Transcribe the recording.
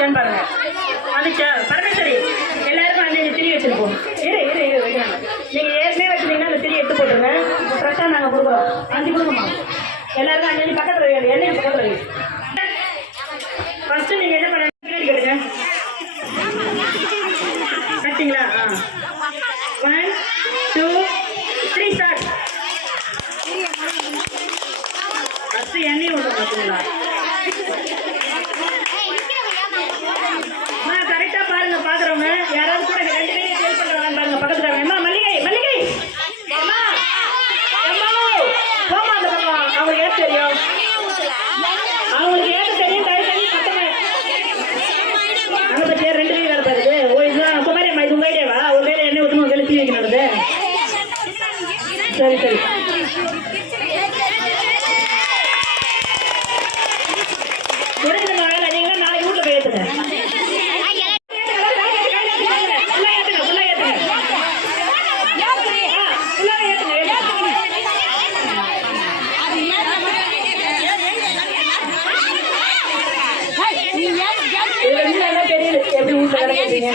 வந்துச்சான்னு பாருங்க. வந்துச்சா? பரமேஸ்வரி எல்லாருக்கும் அந்த திரி வச்சிருப்போம். வைக்கிறாங்க. நீங்கள் ஏற்கனவே வச்சுருந்தீங்கன்னா அந்த திரி எடுத்து போட்டுருங்க. ஃப்ரெஷ்ஷாக நாங்கள் கொடுக்குறோம். 5 கொடுங்கம்மா. எல்லாருக்கும் 5 பக்கத்தில் வைங்க. எண்ணெய் பக்கத்தில் வைங்க. ஃபஸ்ட்டு நீங்கள் என்ன பண்ண பின்னாடி கேட்டுங்க. கட்டிங்களா? 1 2 3 ஸ்டார்ட். ஃபஸ்ட்டு எண்ணெய் ஒன்று பார்த்துங்களா? கரெக்டாக பாருங்க. பார்க்குறவங்க யாராவது கூட 2 பேரும் சேல் பண்ணுறாங்க பாருங்க. பக்கத்தில் அம்மா மல்லிகை மல்லிகை அம்மா அம்மா போமா அந்த பக்கம். அவங்களுக்கு ஏற்ற தெரியும். அவங்களுக்கு ஏற்ற தெரியும். தயவு செஞ்சு பக்கமே அங்கே பற்றியா 2 பேரும் வேலை பாருது. ஓ இதுதான் குமாரியம்மா. இது உங்கள் ஐடியாவா? ஒரு வேலை எண்ணெய் ஊற்றணும், ஒரு வேலை தீ வைக்கணுது. சரி சரி. முடிஞ்சதுமா வேலை. நீங்களும் நாளைக்கு வீட்டில் போய் ஏற்றுங்க. எப்படி வீட்டில் வேலை தெரியுது எப்படி வீட்டில் வேலை செய்றீங்க.